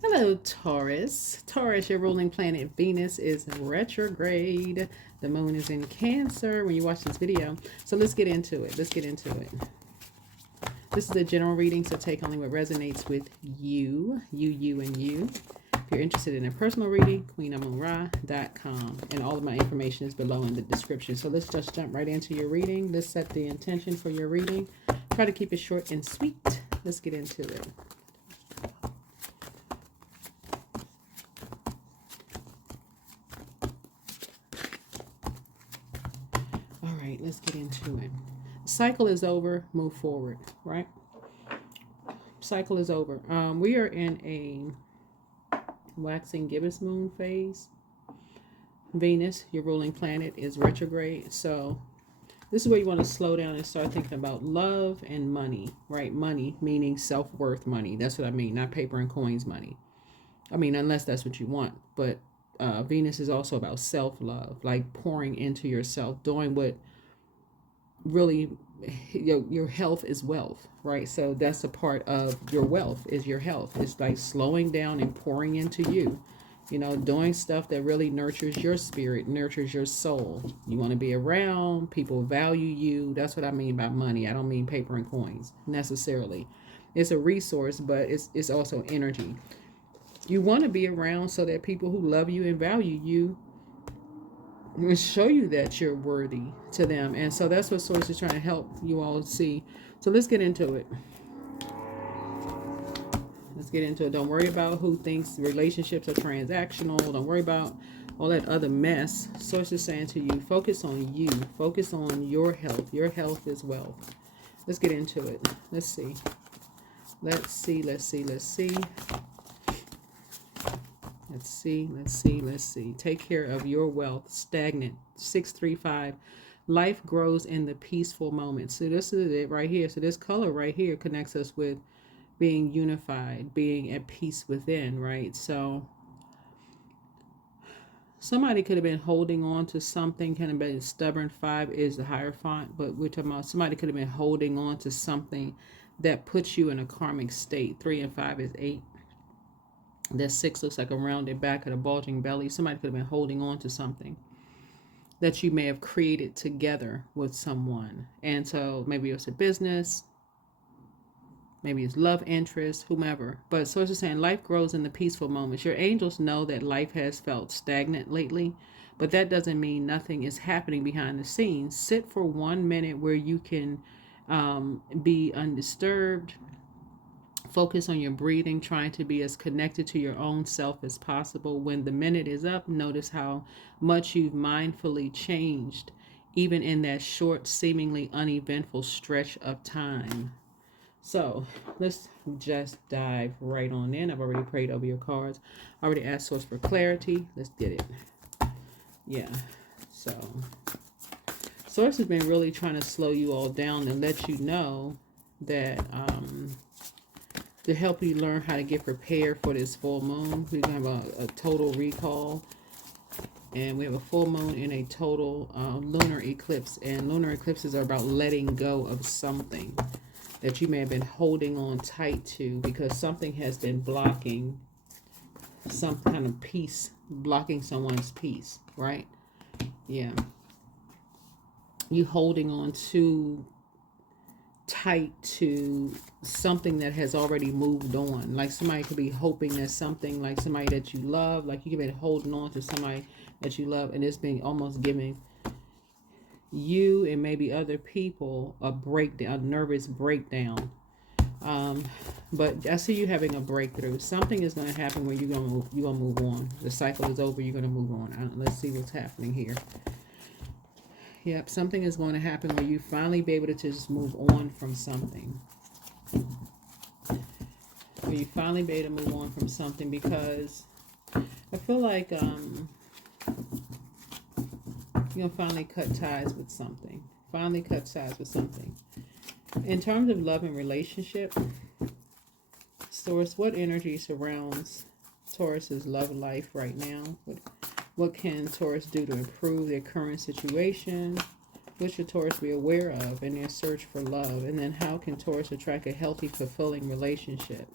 Hello, Taurus. Taurus, your ruling planet Venus is retrograde. The moon is in Cancer when you watch this video. So let's get into it. Let's get into it. This is a general reading, so take only what resonates with you, and you. If you're interested in a personal reading, QueenAmunRa.com. And all of my information is below in the description. So let's just jump right into your reading. Let's set the intention for your reading. Try to keep it short and sweet. Let's get into it. All right, let's get into it. Cycle is over, move forward, right? Cycle is over. We are in a waxing gibbous moon phase. Venus, your ruling planet, is retrograde. So this is where you want to slow down and start thinking about love and money, right? Money, meaning self-worth money. That's what I mean, not paper and coins money. I mean, unless that's what you want. But Venus is also about self-love, like pouring into yourself, doing what really your health is wealth, right? So that's a part of your wealth is your health. It's like slowing down and pouring into you, doing stuff that really nurtures your spirit, nurtures your soul. You want to be around people, value you. That's what I mean by money. I don't mean paper and coins necessarily. It's a resource, but it's also energy. You want to be around so that people who love you and value you will show you that you're worthy to them. And so that's what Source is trying to help you all see. So let's get into it. Let's get into it. Don't worry about who thinks relationships are transactional. Don't worry about all that other mess. Source is saying to you, focus on you. Focus on your health. Your health is wealth. Let's get into it. Let's see. Let's see. Let's see. Let's see. Let's see, let's see, let's see. Take care of your wealth. Stagnant. 635. Life grows in the peaceful moments. So this is it right here. So this color right here connects us with being unified, being at peace within, right? So somebody could have been holding on to something, kind of been stubborn. 5 is the higher font, but we're talking about somebody could have been holding on to something that puts you in a karmic state. 3 and 5 is 8. That 6 looks like a rounded back and a bulging belly. Somebody could have been holding on to something that you may have created together with someone. And so maybe it's a business, maybe it's love interest, whomever. But Source is saying life grows in the peaceful moments. Your angels know that life has felt stagnant lately, but that doesn't mean nothing is happening behind the scenes. Sit for 1 minute where you can be undisturbed. Focus on your breathing, trying to be as connected to your own self as possible. When the minute is up, notice how much you've mindfully changed, even in that short, seemingly uneventful stretch of time. So let's just dive right on in. I've already prayed over your cards. I already asked Source for clarity. Let's get it. Yeah. So Source has been really trying to slow you all down and let you know that to help you learn how to get prepared for this full moon. We're going to have a total recall. And we have a full moon and a total lunar eclipse. And lunar eclipses are about letting go of something that you may have been holding on tight to because something has been blocking some kind of peace, blocking someone's peace, right? Yeah. You holding on too tight to something that has already moved on. Like somebody could be hoping that something, like somebody that you love, like you could be holding on to somebody that you love, and it's being almost giving you and maybe other people a breakdown, a nervous breakdown. But I see you having a breakthrough. Something is going to happen where you're gonna move on. The cycle is over. You're going to move on. Let's see what's happening here. Yep, something is going to happen where you finally be able to just move on from something. Where you finally be able to move on from something, because I feel like you're going to finally cut ties with something. Finally cut ties with something. In terms of love and relationship, Taurus, what energy surrounds Taurus's love life right now? What can Taurus do to improve their current situation? What should Taurus be aware of in their search for love? And then how can Taurus attract a healthy, fulfilling relationship?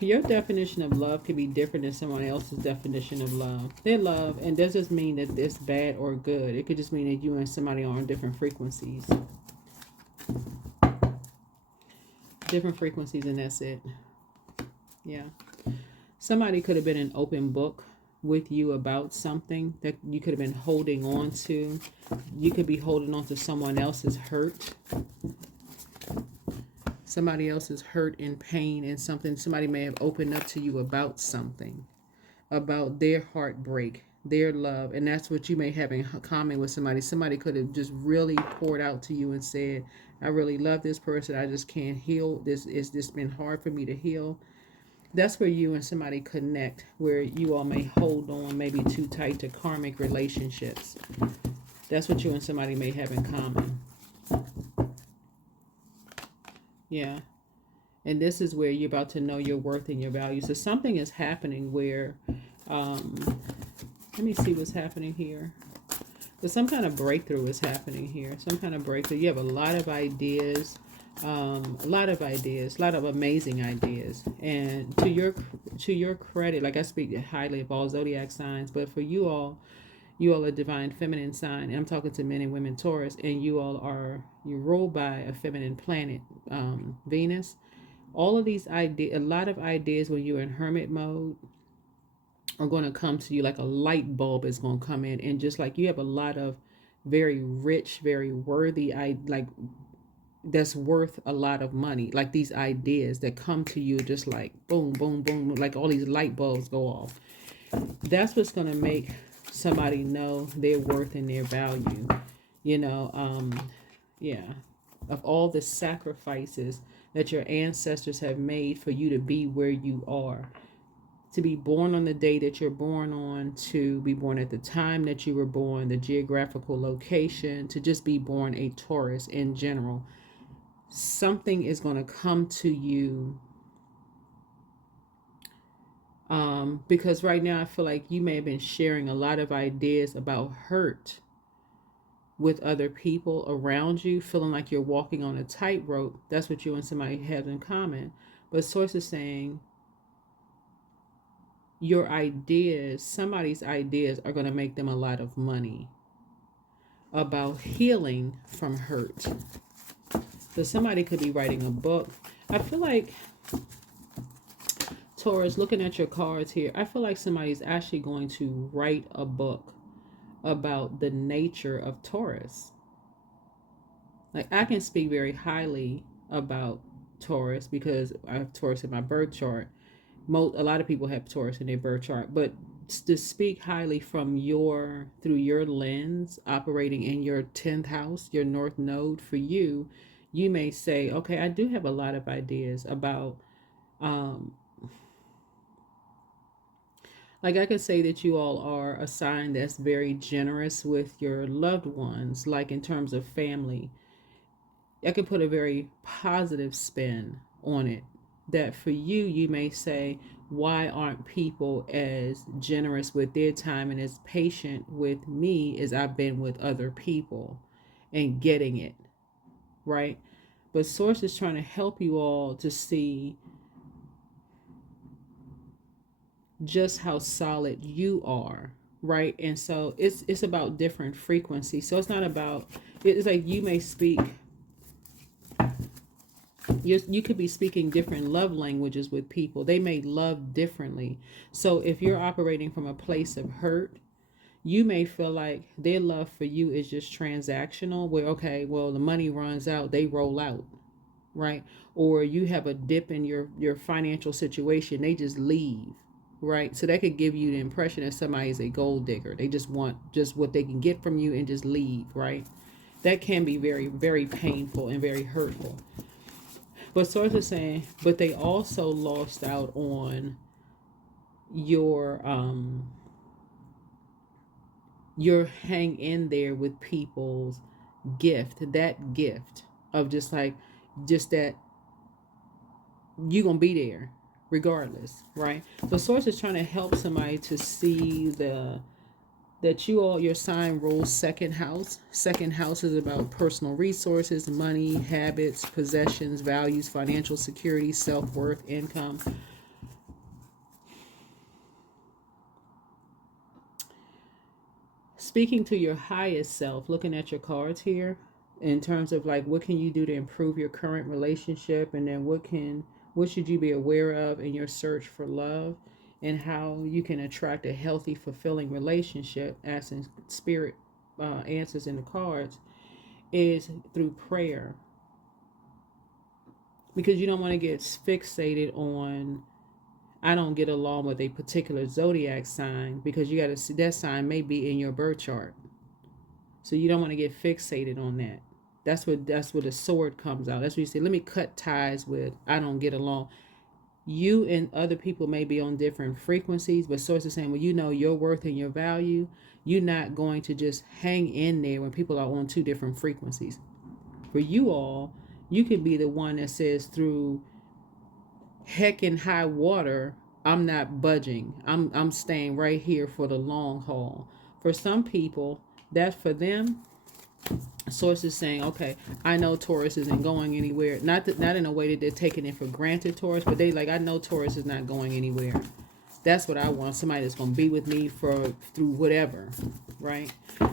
Your definition of love could be different than someone else's definition of love. Their love, and does just mean that it's bad or good. It could just mean that you and somebody are on different frequencies. Different frequencies, and that's it. Yeah. Somebody could have been an open book with you about something that you could have been holding on to. You could be holding on to someone else's hurt. Somebody else's hurt and pain and something. Somebody may have opened up to you about something, about their heartbreak, their love, and that's what you may have in common with somebody. Somebody could have just really poured out to you and said, I really love this person. I just can't heal. This been hard for me to heal. That's where you and somebody connect, where you all may hold on maybe too tight to karmic relationships. That's what you and somebody may have in common. Yeah. And this is where you're about to know your worth and your value. So something is happening where, let me see what's happening here. But some kind of breakthrough is happening here. Some kind of breakthrough. You have a lot of ideas. A lot of amazing ideas. And to your credit, like I speak highly of all zodiac signs, but for you all are divine feminine sign, and I'm talking to men and women Taurus, and you're ruled by a feminine planet, Venus. All of these ideas, a lot of ideas when you're in hermit mode are going to come to you like a light bulb is going to come in, and just like you have a lot of very rich, very worthy, that's worth a lot of money, like these ideas that come to you just like boom, boom, boom, like all these light bulbs go off. That's what's going to make somebody know their worth and their value, of all the sacrifices that your ancestors have made for you to be where you are, to be born on the day that you're born on, to be born at the time that you were born, the geographical location, to just be born a Taurus in general. Something is going to come to you, because right now I feel like you may have been sharing a lot of ideas about hurt with other people around you, feeling like you're walking on a tightrope. That's what you and somebody have in common. But Source is saying your ideas, somebody's ideas, are going to make them a lot of money about healing from hurt. So somebody could be writing a book. I feel like, Taurus, looking at your cards here, I feel like somebody's actually going to write a book about the nature of Taurus. Like, I can speak very highly about Taurus because I have Taurus in my birth chart. A lot of people have Taurus in their birth chart, but to speak highly from through your lens, operating in your 10th house, your north node, for you may say, okay, I do have a lot of ideas about, like I could say that you all are a sign that's very generous with your loved ones, like in terms of family. I could put a very positive spin on it, that for you may say, why aren't people as generous with their time and as patient with me as I've been with other people, and getting it, right? But Source is trying to help you all to see just how solid you are, right? And so it's about different frequencies. So it's not about, it's like you may speak, you could be speaking different love languages with people. They may love differently. So if you're operating from a place of hurt, you may feel like their love for you is just transactional, where, okay, well, the money runs out, they roll out, right? Or you have a dip in your financial situation, they just leave, right? So that could give you the impression that somebody is a gold digger. They just want just what they can get from you and just leave, right? That can be very, very painful and very hurtful. But Source is saying, but they also lost out on your hang in there with people's gift, that gift of just that you're gonna be there regardless, right? So Source is trying to help somebody to see that your sign rules second house. Second house is about personal resources, money, habits, possessions, values, financial security, self-worth, income. speaking to your highest self, looking at your cards here in terms of like what can you do to improve your current relationship, and then what should you be aware of in your search for love, and how you can attract a healthy, fulfilling relationship, as in spirit answers in the cards, is through prayer. Because you don't want to get fixated on, I don't get along with a particular zodiac sign, because you got to see that sign may be in your birth chart. So you don't want to get fixated on that. That's where the sword comes out. That's what you say, let me cut ties with, I don't get along. You and other people may be on different frequencies, but source is saying, well, you know your worth and your value. You're not going to just hang in there when people are on two different frequencies. For you all, you can be the one that says, through heck and high water, I'm not budging. I'm staying right here for the long haul. For some people, that's for them. Source is saying, okay, I know Taurus isn't going anywhere. Not in a way that they're taking it for granted, Taurus, but they like, I know Taurus is not going anywhere. That's what I want. Somebody that's going to be with me through whatever, right?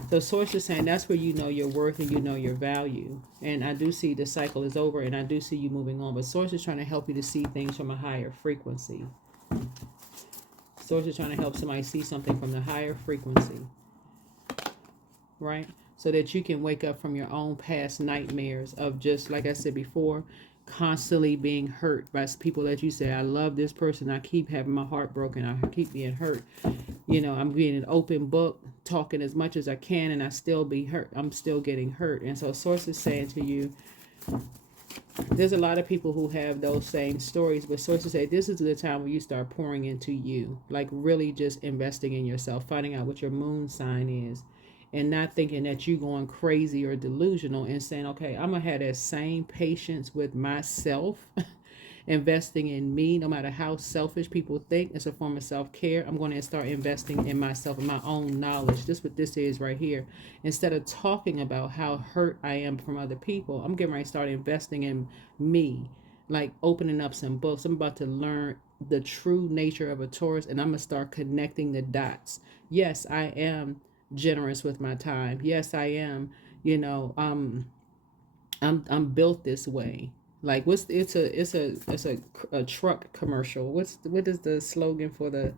So source is saying that's where you know your worth and you know your value. And I do see the cycle is over, and I do see you moving on. But source is trying to help you to see things from a higher frequency. Source is trying to help somebody see something from the higher frequency, right? So that you can wake up from your own past nightmares of, just like I said before, constantly being hurt by people that you say, I love this person, I keep having my heart broken, I keep being hurt. You know, I'm being an open book, talking as much as I can, and I still be hurt. I'm still getting hurt. And so source is saying to you, there's a lot of people who have those same stories, but sources say this is the time when you start pouring into you, like really just investing in yourself, finding out what your moon sign is, and not thinking that you're going crazy or delusional, and saying, okay, I'm going to have that same patience with myself, investing in me, no matter how selfish people think. It's a form of self-care. I'm going to start investing in myself and my own knowledge. This is what this is right here. Instead of talking about how hurt I am from other people, I'm getting ready to start investing in me, like opening up some books. I'm about to learn the true nature of a Taurus, and I'm going to start connecting the dots. Yes, I am generous with my time. Yes, I am. You know, I'm built this way. Like, it's a truck commercial. What is the slogan for the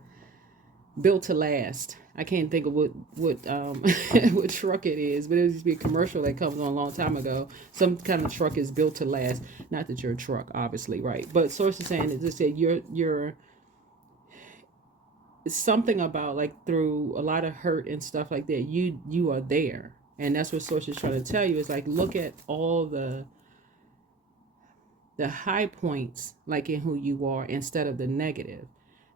built to last? I can't think of what what truck it is, but it used to be a commercial that comes on a long time ago. Some kind of truck is built to last. Not that you're a truck, obviously, right? But source is saying, it said you're something about, like, through a lot of hurt and stuff like that, you are there. And that's what source is trying to tell you, is like, look at all the high points, like in who you are, instead of the negative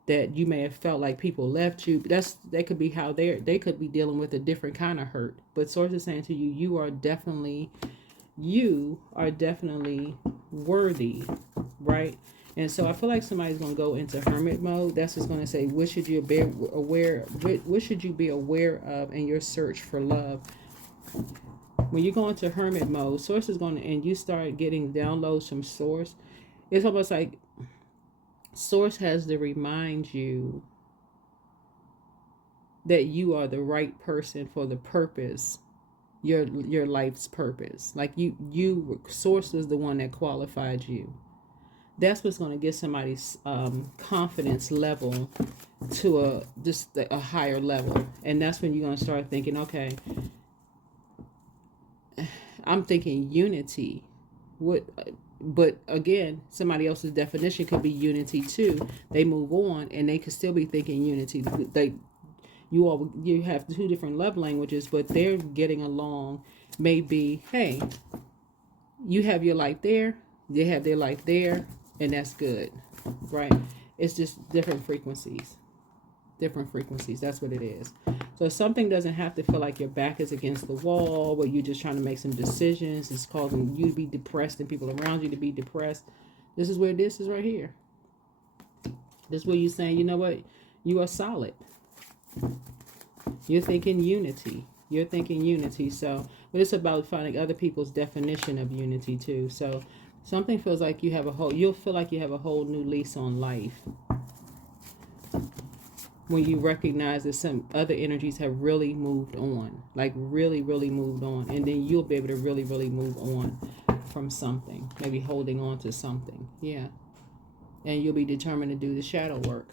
that you may have felt like people left you. That could be how they could be dealing with a different kind of hurt. But source is saying to you, you are definitely worthy, right? And so I feel like somebody's going to go into hermit mode. That's just going to say, what should you be aware of in your search for love? When you go into hermit mode, source is going to, and you start getting downloads from source, it's almost like source has to remind you that you are the right person for the purpose, your life's purpose. Like you source is the one that qualified you. That's what's going to get somebody's confidence level to a higher level. And that's when you're going to start thinking, okay, I'm thinking unity. But again, somebody else's definition could be unity too. They move on and they could still be thinking unity. You have two different love languages, but they're getting along. Maybe, hey, you have your life there, they have their life there, and that's good, right? It's just different frequencies. That's what it is. So something doesn't have to feel like your back is against the wall, where you're just trying to make some decisions. It's causing you to be depressed and people around you to be depressed. This is where this is right here. This is where you're saying, you know what? You are solid. You're thinking unity. So, but it's about finding other people's definition of unity too. So something feels like you'll feel like you have a whole new lease on life. when you recognize that some other energies have really moved on, like really, really moved on, and then you'll be able to really, really move on from something, maybe holding on to something. Yeah. And you'll be determined to do the shadow work.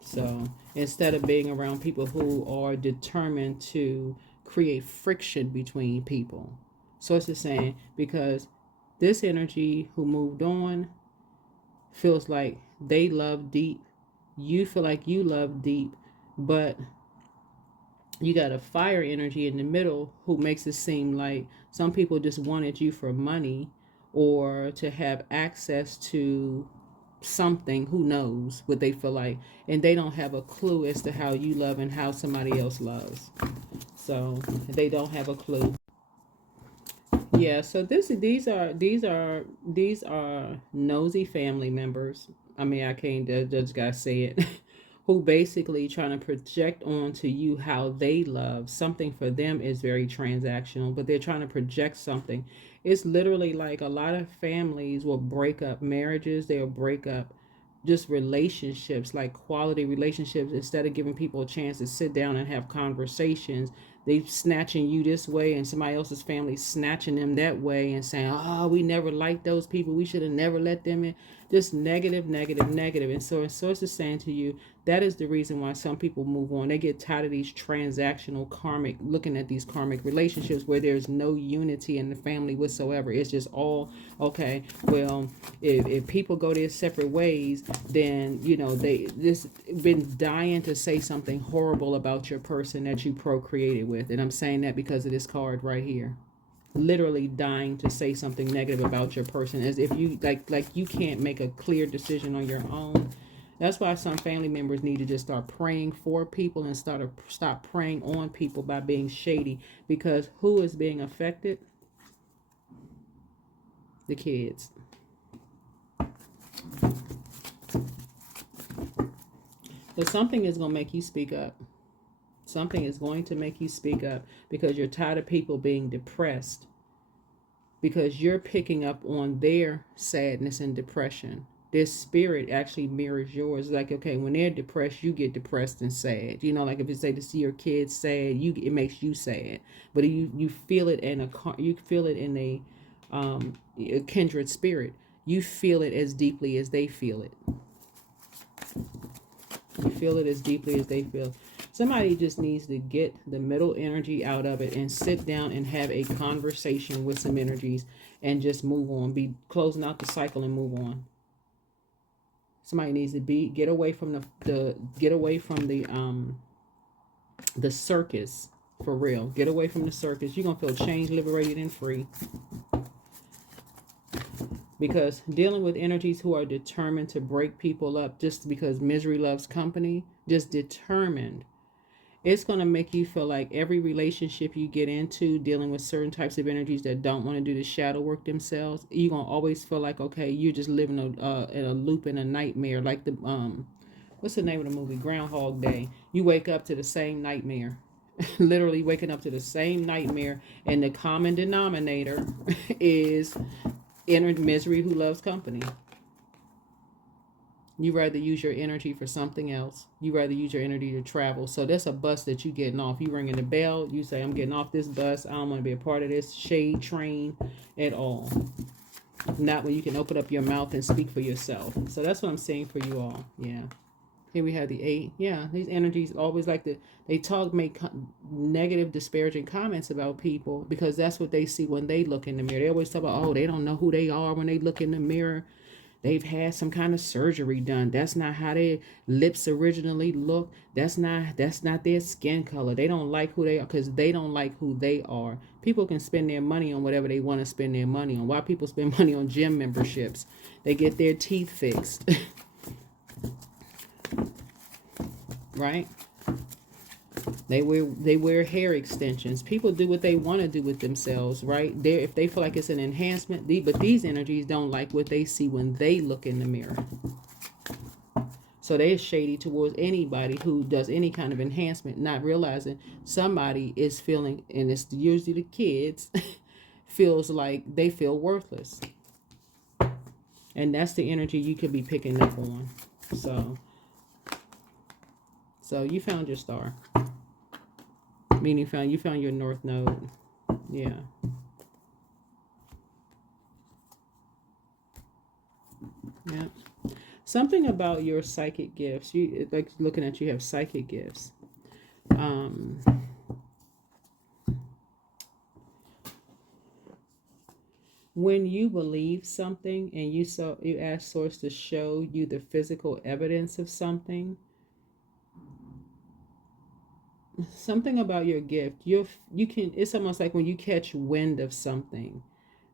So instead of being around people who are determined to create friction between people. So it's the same, because this energy who moved on feels like they love deep. You feel like you love deep, but you got a fire energy in the middle who makes it seem like some people just wanted you for money or to have access to something. Who knows what they feel like, and they don't have a clue as to how you love and how somebody else loves. So they don't have a clue. Yeah, so these are nosy family members. I mean, I can't just gotta say it. Who basically trying to project onto you how they love. Something for them is very transactional, but they're trying to project something. It's literally like a lot of families will break up marriages, they'll break up just relationships, like quality relationships. Instead of giving people a chance to sit down and have conversations, they snatching you this way and somebody else's family snatching them that way and saying, oh, we never liked those people, we should have never let them in. Just negative, negative, negative. And so source is saying to you, that is the reason why some people move on. They get tired of these transactional karmic, looking at these karmic relationships where there's no unity in the family whatsoever. It's just all, okay, well, if people go their separate ways, then, they this been dying to say something horrible about your person that you procreated with. And I'm saying that because of this card right here. Literally dying to say something negative about your person, as if you like you can't make a clear decision on your own. That's why some family members need to just start praying for people and stop praying on people by being shady, because who is being affected? The kids. But something is going to make you speak up. Something is going to make you speak up because you're tired of people being depressed, because you're picking up on their sadness and depression. Their spirit actually mirrors yours. Like, okay, when they're depressed, you get depressed and sad. Like if you say to see your kids sad, it makes you sad. But you feel it in a kindred spirit. You feel it as deeply as they feel it. You feel it as deeply as they feel. Somebody just needs to get the middle energy out of it and sit down and have a conversation with some energies and just move on. Be closing out the cycle and move on. Somebody needs to get away from the circus, for real. Get away from the circus. You're gonna feel changed, liberated, and free. Because dealing with energies who are determined to break people up just because misery loves company, just determined, it's going to make you feel like every relationship you get into dealing with certain types of energies that don't want to do the shadow work themselves, you're going to always feel like, okay, you're just living in a loop, in a nightmare. Like the what's the name of the movie? Groundhog Day. You wake up to the same nightmare. Literally waking up to the same nightmare, and the common denominator is inner misery who loves company. You rather use your energy for something else. You rather use your energy to travel. So that's a bus that you getting off. You ringing the bell. You say, I'm getting off this bus. I don't want to be a part of this shade train at all. Not when you can open up your mouth and speak for yourself. So that's what I'm saying for you all. Yeah. Here we have the 8. Yeah, these energies always like to, make negative, disparaging comments about people because that's what they see when they look in the mirror. They always talk about, oh, they don't know who they are when they look in the mirror. They've had some kind of surgery done. That's not how their lips originally look. That's not their skin color. They don't like who they are because they don't like who they are. People can spend their money on whatever they want to spend their money on. Why people spend money on gym memberships? They get their teeth fixed. Right? They wear hair extensions. People do what they want to do with themselves, right? If they feel like it's an enhancement, but these energies don't like what they see when they look in the mirror. So they're shady towards anybody who does any kind of enhancement, not realizing somebody is feeling, and it's usually the kids, feels like they feel worthless. And that's the energy you could be picking up on. So you found your star. Meaning you found your north node. Yeah. Yeah. Something about your psychic gifts. You like looking at you have psychic gifts. When you believe something and you ask source to show you the physical evidence of something, something about your gift, you can, it's almost like when you catch wind of something,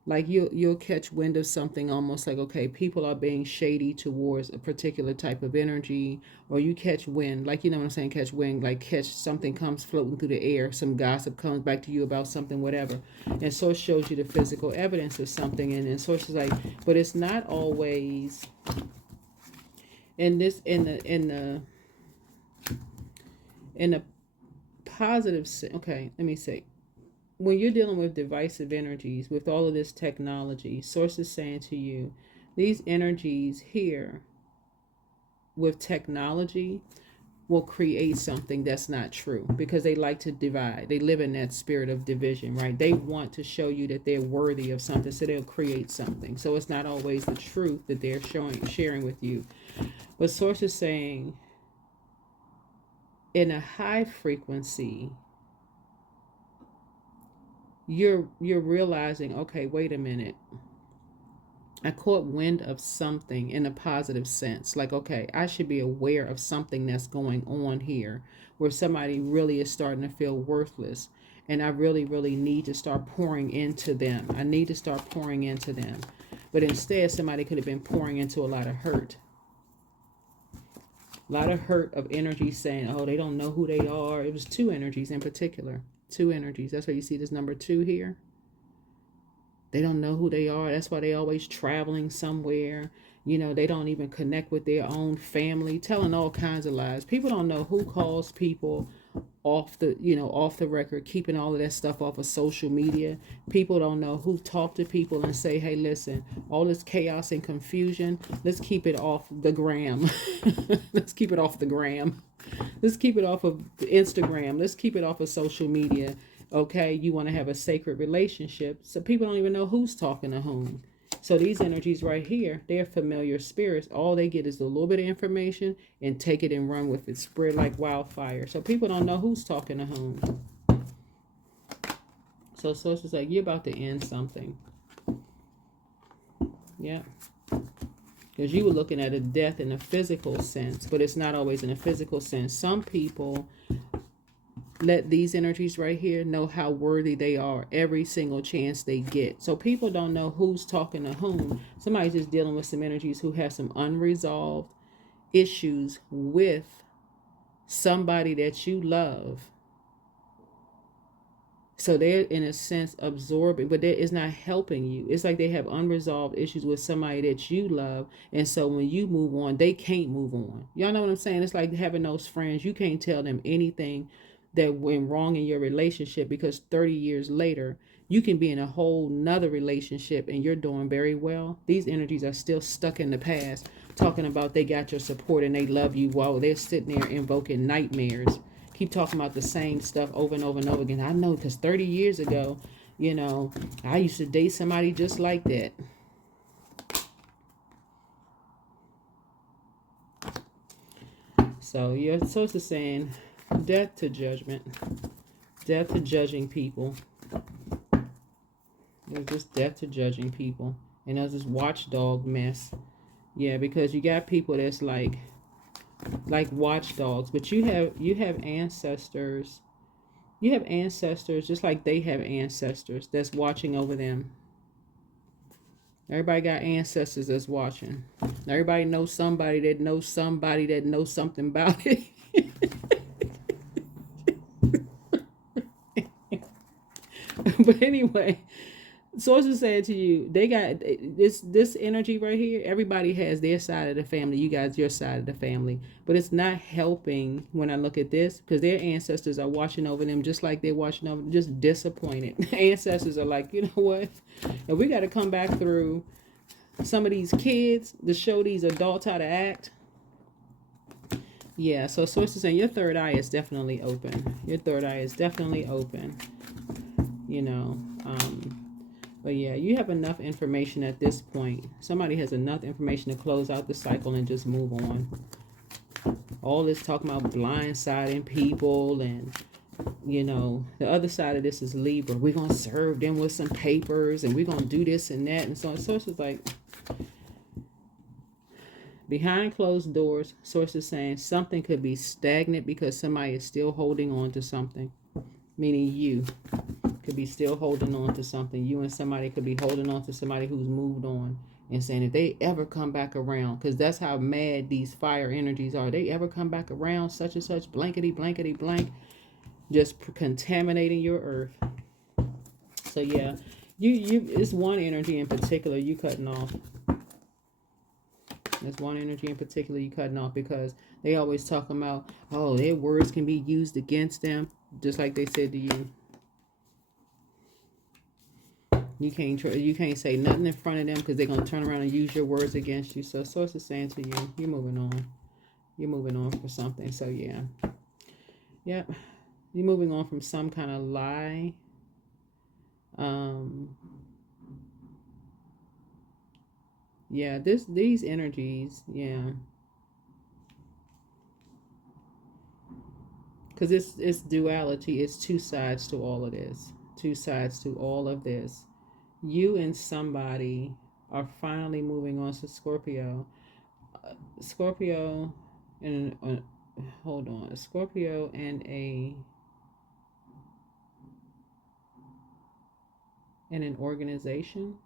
like you'll catch wind of something almost like, okay, people are being shady towards a particular type of energy, or you catch wind, like, you know what I'm saying, catch wind, like catch something comes floating through the air, some gossip comes back to you about something, whatever, and source shows you the physical evidence of something, and then source is like, but it's not always in this, in the positive, okay, let me say, when you're dealing with divisive energies, with all of this technology, source is saying to you, these energies here with technology will create something that's not true, because they like to divide. They live in that spirit of division, right? They want to show you that they're worthy of something, so they'll create something. So it's not always the truth that they're sharing with you. But source is saying, in a high frequency, you're realizing, okay, wait a minute, I caught wind of something in a positive sense, like, okay, I should be aware of something that's going on here where somebody really is starting to feel worthless, and I really need to start pouring into them. I need to start pouring into them. But instead, somebody could have been pouring into a lot of hurt, of energy, saying, oh, they don't know who they are. It was two energies in particular. Two energies. That's why you see this number 2 here. They don't know who they are. That's why they always traveling somewhere. You know, they don't even connect with their own family, telling all kinds of lies. People don't know who calls people off the record, keeping all of that stuff off of social media. People don't know who talk to people and say, hey, listen, all this chaos and confusion, let's keep it off the gram. Let's keep it off the gram. Let's keep it off of Instagram. Let's keep it off of social media. Okay, you want to have a sacred relationship. So people don't even know who's talking to whom. So these energies right here, they're familiar spirits. All they get is a little bit of information and take it and run with it, spread like wildfire. So people don't know who's talking to whom. So source is like, you're about to end something. Yeah. Because you were looking at a death in a physical sense, but it's not always in a physical sense. Some people let these energies right here know how worthy they are every single chance they get. So people don't know who's talking to whom. Somebody's just dealing with some energies who have some unresolved issues with somebody that you love. So they're, in a sense, absorbing, but it's not helping you. It's like they have unresolved issues with somebody that you love. And so when you move on, they can't move on. Y'all know what I'm saying? It's like having those friends. You can't tell them anything that went wrong in your relationship, because 30 years later, you can be in a whole nother relationship and you're doing very well. These energies are still stuck in the past, talking about they got your support and they love you, while they're sitting there invoking nightmares. Keep talking about the same stuff over and over and over again. I know, because 30 years ago, you know, I used to date somebody just like that. So your source is saying, death to judgment, death to judging people. There's just death to judging people. And there's this watchdog mess. Yeah, because you got people that's like watchdogs, but you have ancestors. You have ancestors just like they have ancestors that's watching over them. Everybody got ancestors that's watching. Everybody knows somebody that knows somebody that knows something about it. But anyway, sources said to you, they got this energy right here. Everybody has their side of the family. You guys, your side of the family. But it's not helping when I look at this, because their ancestors are watching over them just like they're watching over them, just disappointed. Ancestors are like, you know what? If we got to come back through some of these kids to show these adults how to act. Yeah, so source is saying your third eye is definitely open. Your third eye is definitely open. You know, but yeah, you have enough information at this point. Somebody has enough information to close out the cycle and just move on. All this talking about blindsiding people and, you know, the other side of this is Libra. We're going to serve them with some papers and we're going to do this and that. And so source is like, behind closed doors, source is saying something could be stagnant because somebody is still holding on to something. Meaning you could be still holding on to something. You and somebody could be holding on to somebody who's moved on and saying if they ever come back around, because that's how mad these fire energies are. They ever come back around, such and such, blankety, blankety, blank, just contaminating your earth. So yeah, you it's one energy in particular you cutting off. There's one energy in particular you cutting off because they always talking about, oh, their words can be used against them, just like they said to you. You can't say nothing in front of them because they're gonna turn around and use your words against you. So source is saying to you, you're moving on. You're moving on for something. So yeah, yep, you're moving on from some kind of lie. Yeah, these energies, yeah. Because it's duality. It's two sides to all of this. Two sides to all of this. You and somebody are finally moving on to Scorpio. Scorpio and hold on. Scorpio and an organization.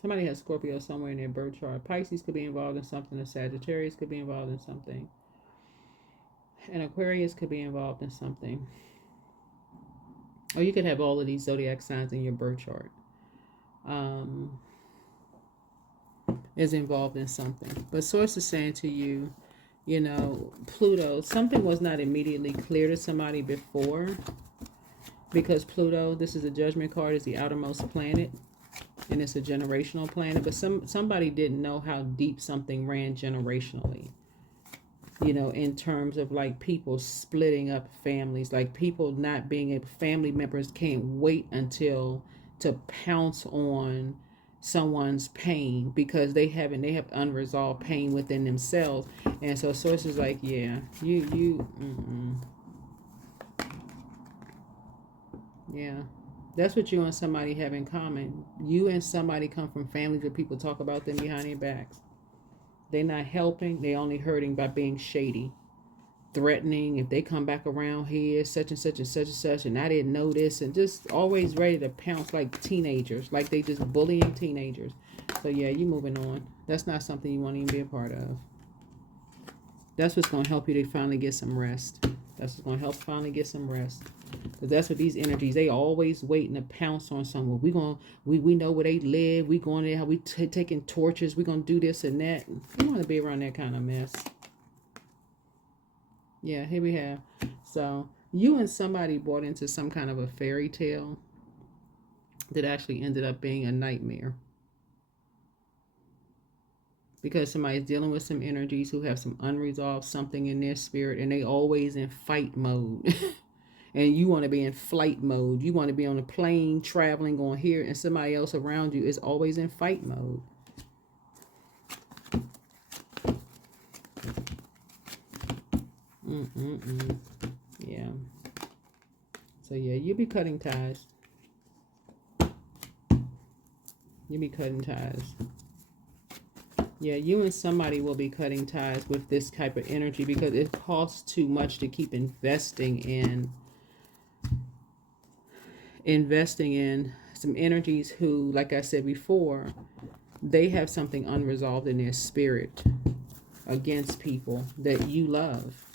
Somebody has Scorpio somewhere in their birth chart. Pisces could be involved in something. A Sagittarius could be involved in something. An Aquarius could be involved in something. Or you could have all of these zodiac signs in your birth chart. Is involved in something. But source is saying to you, you know, Pluto, something was not immediately clear to somebody before. Because Pluto, this is a judgment card, is the outermost planet. And it's a generational planet. But somebody didn't know how deep something ran generationally. You know, in terms of like people splitting up families, like people not being able, family members can't wait until to pounce on someone's pain because they have unresolved pain within themselves. And so sources like, yeah, yeah, that's what you and somebody have in common. You and somebody come from families where people talk about them behind their backs. They're not helping. They're only hurting by being shady, threatening. If they come back around here, such and such and such and such, and I didn't know this, and just always ready to pounce like teenagers, like they just bullying teenagers. So yeah, you moving on. That's not something you want to even be a part of. That's what's going to help you to finally get some rest. That's what's going to help finally get some rest. Because that's what these energies, they always waiting to pounce on someone. We know where they live. We going there, we taking torches. We going to do this and that. You want to be around that kind of mess. Yeah, here we have. So you and somebody bought into some kind of a fairy tale that actually ended up being a nightmare. Because somebody's dealing with some energies who have some unresolved something in their spirit, and they always in fight mode. And you want to be in flight mode. You want to be on a plane traveling on here, and somebody else around you is always in fight mode. Yeah. So yeah, you be cutting ties. You be cutting ties. Yeah, you and somebody will be cutting ties with this type of energy because it costs too much to keep investing in some energies who, like I said before, they have something unresolved in their spirit against people that you love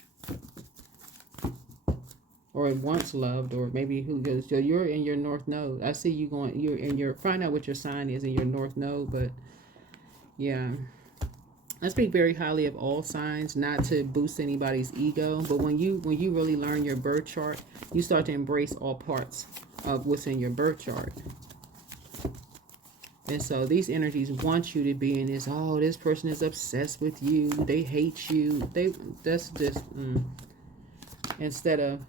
or once loved, or maybe who goes. So you're in your north node. I see you going. You're in your, find out what your sign is in your north node, but yeah. I speak very highly of all signs, not to boost anybody's ego, but when you really learn your birth chart, you start to embrace all parts of what's in your birth chart. And so these energies want you to be in this, oh, this person is obsessed with you. They hate you. That's just, instead of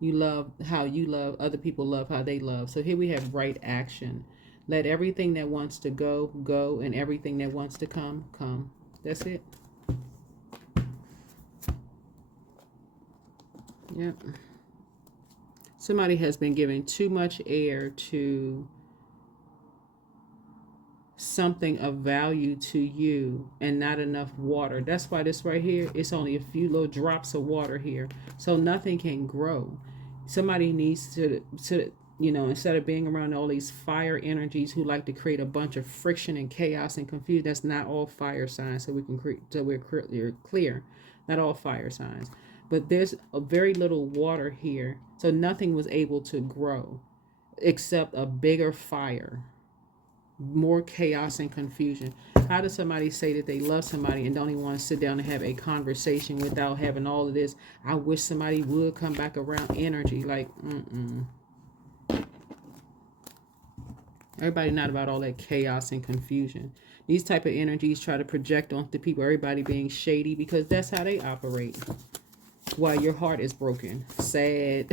you love how you love, other people love how they love. So here we have right action. Let everything that wants to go, go, and everything that wants to come, come. That's it. Yep. Somebody has been giving too much air to something of value to you and not enough water. That's why this right here, it's only a few little drops of water here. So nothing can grow. Somebody needs to you know, instead of being around all these fire energies who like to create a bunch of friction and chaos and confusion, that's not all fire signs. So we can create, so we're clear, not all fire signs. But there's a very little water here, so nothing was able to grow except a bigger fire, more chaos and confusion. How does somebody say that they love somebody and don't even want to sit down and have a conversation without having all of this, I wish somebody would come back around energy? Like, Everybody not about all that chaos and confusion. These type of energies try to project onto people, everybody being shady, because that's how they operate. While your heart is broken, sad.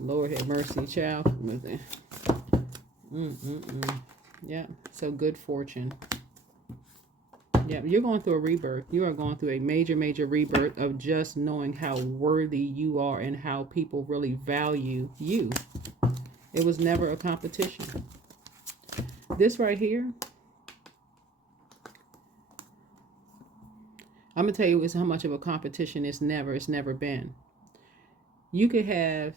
Lord have mercy, child. Yeah, so good fortune. Yeah, you're going through a rebirth. You are going through a major, major rebirth of just knowing how worthy you are and how people really value you. It was never a competition. This right here, I'm going to tell you how much of a competition it's never been. You could have,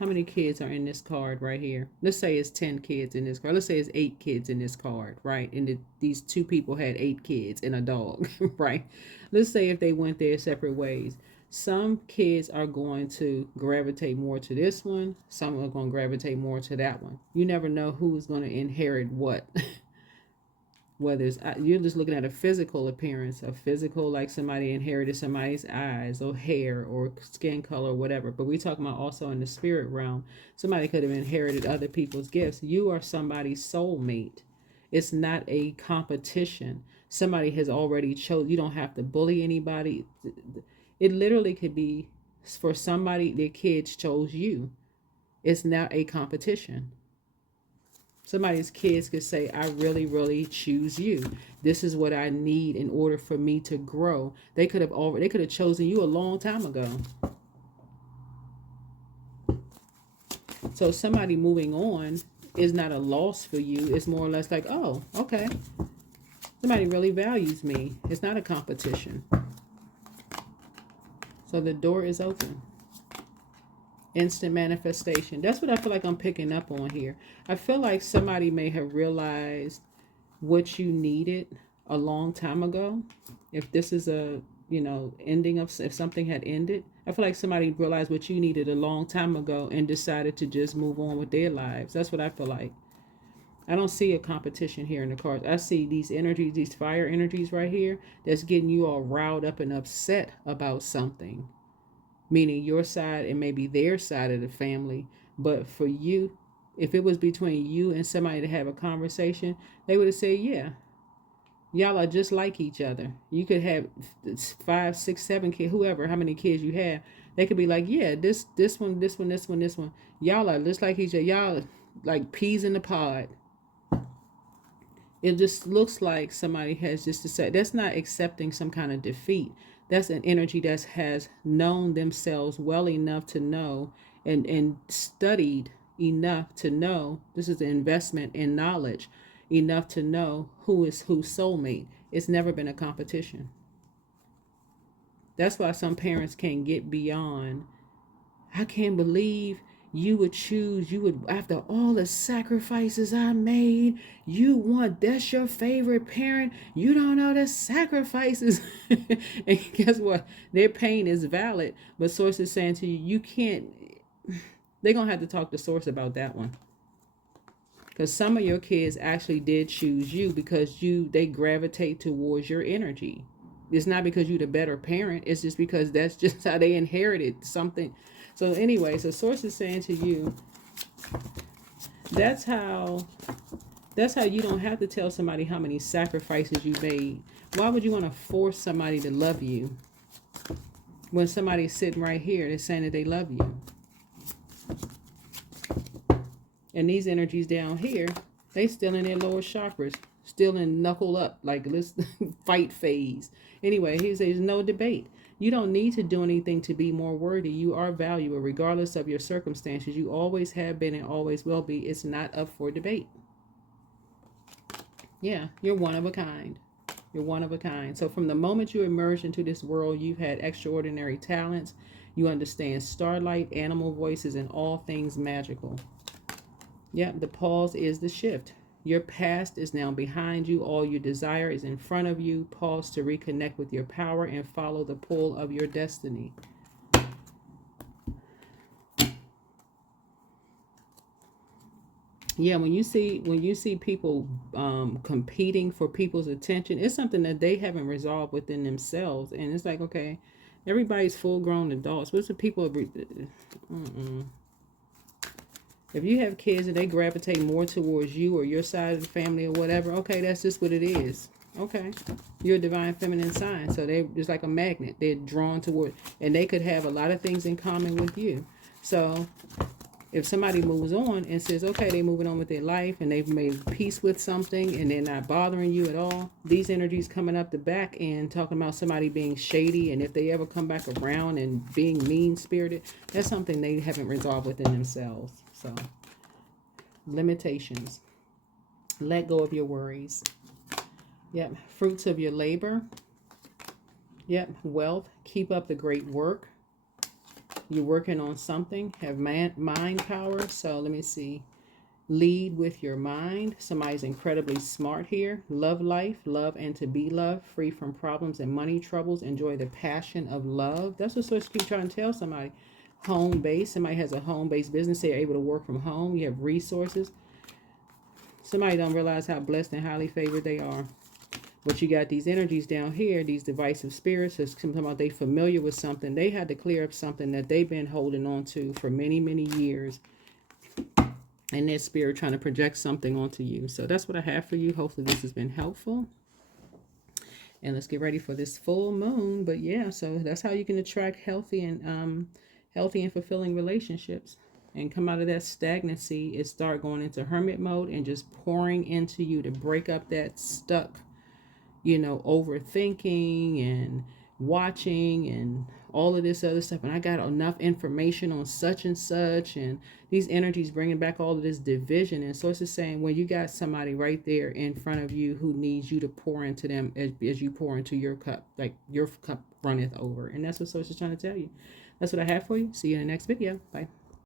how many kids are in this card right here? Let's say it's 10 kids in this card. Let's say it's 8 kids in this card, right? And these 2 people had 8 kids and a dog, right? Let's say if they went their separate ways. Some kids are going to gravitate more to this one. Some are going to gravitate more to that one. You never know who's going to inherit what. Whether it's, you're just looking at a physical appearance, a physical, like somebody inherited somebody's eyes or hair or skin color or whatever. But we're talking about also in the spirit realm. Somebody could have inherited other people's gifts. You are somebody's soulmate. It's not a competition. Somebody has already chosen. You don't have to bully anybody. It literally could be for somebody, their kids chose you. It's not a competition. Somebody's kids could say, I really, really choose you. This is what I need in order for me to grow. They could have chosen you a long time ago. So somebody moving on is not a loss for you. It's more or less like, oh, okay. Somebody really values me. It's not a competition. So the door is open. Instant manifestation. That's what I feel like I'm picking up on here. I feel like somebody may have realized what you needed a long time ago. If this is a, ending of, if something had ended, I feel like somebody realized what you needed a long time ago and decided to just move on with their lives. That's what I feel like. I don't see a competition here in the cards. I see these energies, these fire energies right here, that's getting you all riled up and upset about something. Meaning your side and maybe their side of the family. But for you, if it was between you and somebody to have a conversation, they would have said, yeah, y'all are just like each other. You could have 5, 6, 7 kids, whoever, how many kids you have. They could be like, yeah, this one. Y'all are just like each other. Y'all are like peas in the pod. It just looks like somebody has just decided. That's not accepting some kind of defeat. That's an energy that has known themselves well enough to know and studied enough to know. This is an investment in knowledge enough to know who is whose soulmate. It's never been a competition. That's why some parents can't get beyond, I can't believe you would, after all the sacrifices I made, that's your favorite parent. You don't know the sacrifices. And guess what? Their pain is valid, but Source is saying to you, you can't, they're going to have to talk to Source about that one. Because some of your kids actually did choose you because they gravitate towards your energy. It's not because you're the better parent. It's just because that's just how they inherited something. So anyway, so Source is saying to you, that's how That's how you don't have to tell somebody how many sacrifices you made. Why would you want to force somebody to love you when somebody's sitting right here that's saying that they love you? And these energies down here, they still in their lower chakras, still in knuckle up, like let's fight phase. Anyway, he says no debate. You don't need to do anything to be more worthy. You are valuable regardless of your circumstances. You always have been and always will be. It's not up for debate. Yeah, you're one of a kind. You're one of a kind. So from the moment you emerged into this world, you've had extraordinary talents. You understand starlight, animal voices, and all things magical. Yep, the pause is the shift. Your past is now behind you. All you desire is in front of you. Pause to reconnect with your power and follow the pull of your destiny. Yeah, when you see people competing for people's attention, it's something that they haven't resolved within themselves, and it's like, okay, everybody's full-grown adults. What's the people? If you have kids and they gravitate more towards you or your side of the family or whatever, okay, that's just what it is. Okay, you're a divine feminine sign, so they're just like a magnet. They're drawn toward, and they could have a lot of things in common with you. So if somebody moves on and says, okay, they're moving on with their life and they've made peace with something and they're not bothering you at all, these energies coming up the back end talking about somebody being shady, and if they ever come back around and being mean-spirited, that's something they haven't resolved within themselves. So, limitations. Let go of your worries. Yep, fruits of your labor. Yep, wealth. Keep up the great work. You're working on something, have mind power. So let me see. Lead with your mind. Somebody's incredibly smart here. Love life, love and to be loved, free from problems and money troubles. Enjoy the passion of love. That's what Source keep trying to tell somebody. Home base. Somebody has a home-based business. They're able to work from home. You have resources. Somebody don't realize how blessed and highly favored they are. But you got these energies down here, these divisive spirits, that's talking about they familiar with something. They had to clear up something that they've been holding on to for many, many years. And their spirit trying to project something onto you. So that's what I have for you. Hopefully this has been helpful. And let's get ready for this full moon. But yeah, so that's how you can attract healthy and fulfilling relationships. And come out of that stagnancy and start going into hermit mode and just pouring into you to break up that stuck, overthinking and watching and all of this other stuff. And I got enough information on such and such, and these energies bringing back all of this division. And so it's just saying, when you got somebody right there in front of you who needs you to pour into them as you pour into your cup, like your cup runneth over. And that's what Source is trying to tell you. That's what I have for you. See you in the next video. Bye.